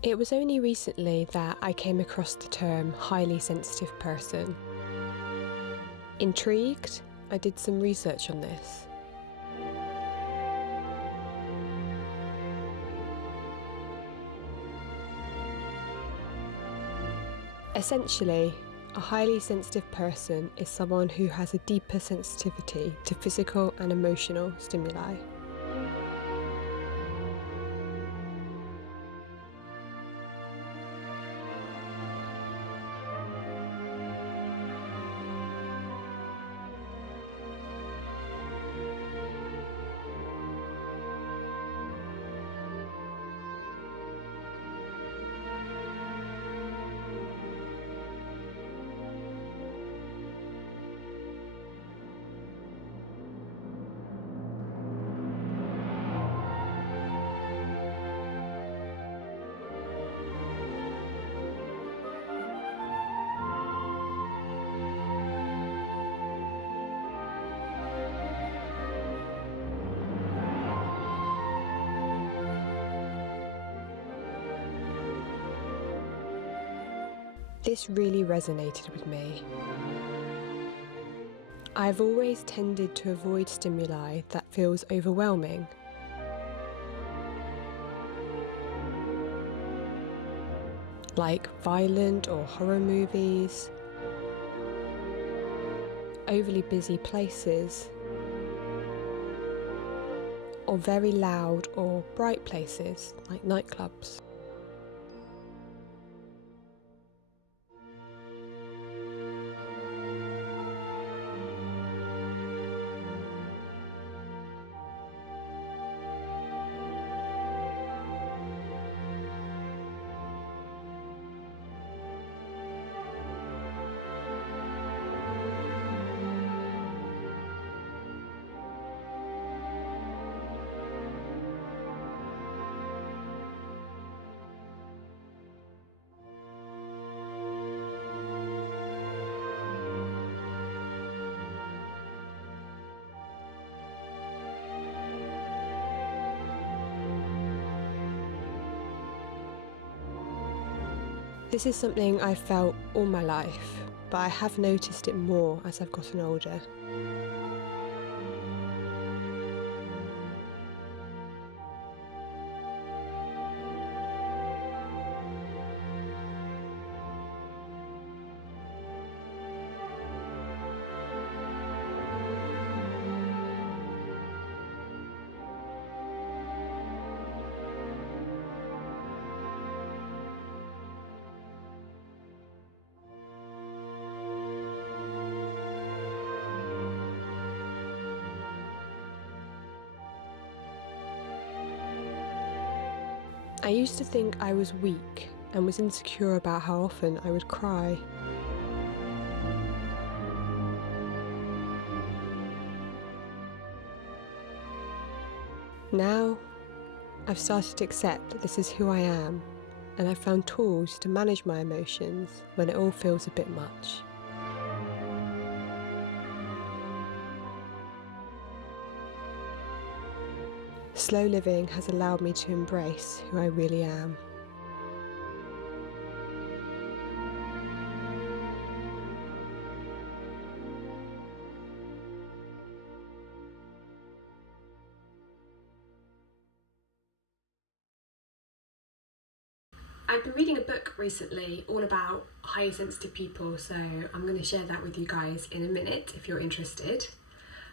It was only recently that I came across the term highly sensitive person. Intrigued, I did some research on this. Essentially, a highly sensitive person is someone who has a deeper sensitivity to physical and emotional stimuli. This really resonated with me. I've always tended to avoid stimuli that feels overwhelming. Like violent or horror movies, overly busy places, or very loud or bright places like nightclubs. This is something I've felt all my life, but I have noticed it more as I've gotten older. I used to think I was weak and was insecure about how often I would cry. Now, I've started to accept that this is who I am, and I've found tools to manage my emotions when it all feels a bit much. Slow living has allowed me to embrace who I really am. I've been reading a book recently all about highly sensitive people, so I'm going to share that with you guys in a minute if you're interested.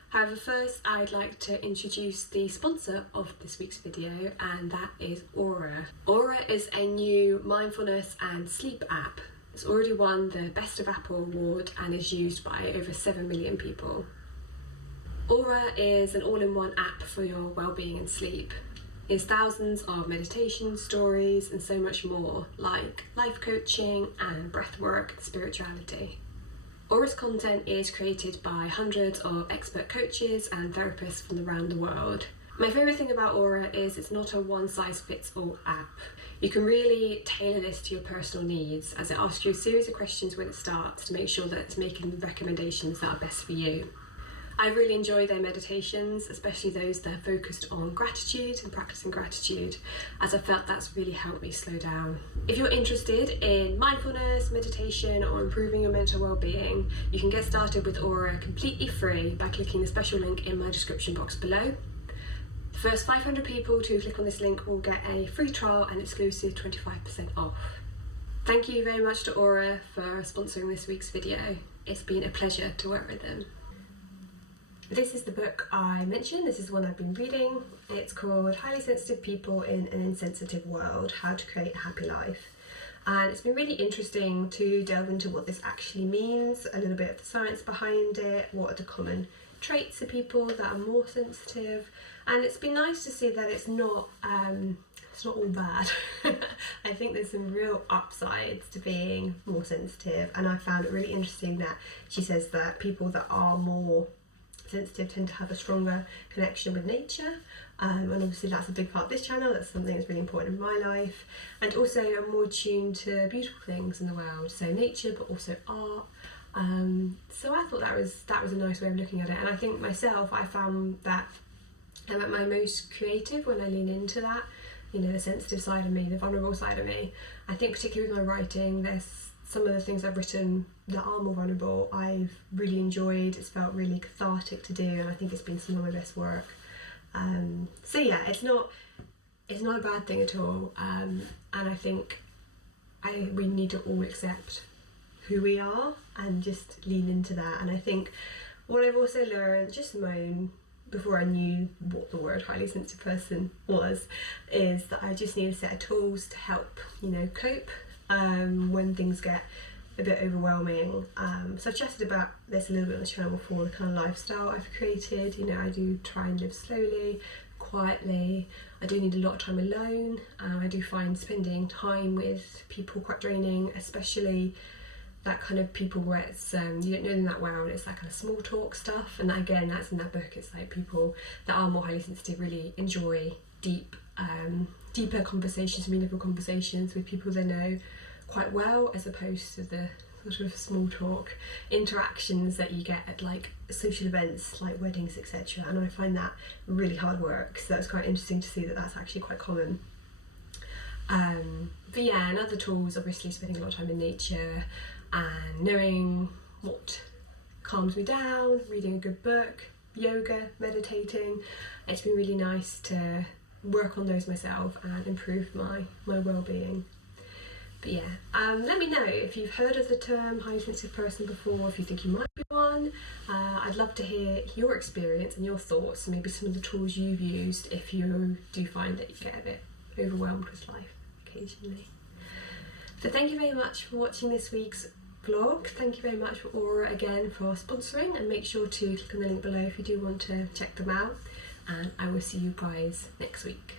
However, first I'd like to introduce the sponsor of this week's video, and that is Aura. Aura is a new mindfulness and sleep app. It's already won the Best of Apple award and is used by over 7 million people. Aura is an all-in-one app for your well-being and sleep. There's thousands of meditation stories and so much more, like life coaching and breathwork and spirituality. Aura's content is created by hundreds of expert coaches and therapists from around the world. My favourite thing about Aura is it's not a one-size-fits-all app. You can really tailor this to your personal needs, as it asks you a series of questions when it starts to make sure that it's making the recommendations that are best for you. I really enjoy their meditations, especially those that are focused on gratitude and practicing gratitude, as I felt that's really helped me slow down. If you're interested in mindfulness, meditation, or improving your mental well-being, you can get started with Aura completely free by clicking the special link in my description box below. The first 500 people to click on this link will get a free trial and exclusive 25% off. Thank you very much to Aura for sponsoring this week's video. It's been a pleasure to work with them. This is the book I mentioned. This is one I've been reading. It's called Highly Sensitive People in an Insensitive World, How to Create a Happy Life. And it's been really interesting to delve into what this actually means, a little bit of the science behind it, what are the common traits of people that are more sensitive. And it's been nice to see that it's not all bad. I think there's some real upsides to being more sensitive, and I found it really interesting that she says that people that are more sensitive tend to have a stronger connection with nature, and obviously that's a big part of this channel. That's something that's really important in my life, and also I'm more tuned to beautiful things in the world, so nature but also art. So I thought that was a nice way of looking at it, and I think myself I found that I'm at my most creative when I lean into that, you know, the sensitive side of me, the vulnerable side of me. I think particularly with my writing, there's some of the things I've written that are more vulnerable I've really enjoyed. It's felt really cathartic to do, and I think it's been some of my best work. So yeah, it's not a bad thing at all, and I think we need to all accept who we are and just lean into that. And I think what I've also learned, just my own, before I knew what the word highly sensitive person was, is that I just need a set of tools to help, you know, cope when things get a bit overwhelming. So I've chatted about this a little bit on the channel before, the kind of lifestyle I've created. You know, I do try and live slowly, quietly. I do need a lot of time alone. I do find spending time with people quite draining, especially that kind of people where it's you don't know them that well, and it's that kind of small talk stuff. And again, that's in that book. It's like people that are more highly sensitive really enjoy deeper conversations, meaningful conversations with people they know quite well, as opposed to the sort of small talk interactions that you get at like social events like weddings, etc. And I find that really hard work, so that's quite interesting to see that that's actually quite common. But yeah, and other tools, obviously spending a lot of time in nature and knowing what calms me down, reading a good book, yoga, meditating. It's been really nice to work on those myself and improve my well-being. But yeah, let me know if you've heard of the term highly sensitive person before, if you think you might be one. I'd love to hear your experience and your thoughts, and maybe some of the tools you've used if you do find that you get a bit overwhelmed with life occasionally. So thank you very much for watching this week's vlog. Thank you very much for Aura again for sponsoring, and make sure to click on the link below if you do want to check them out, and I will see you guys next week.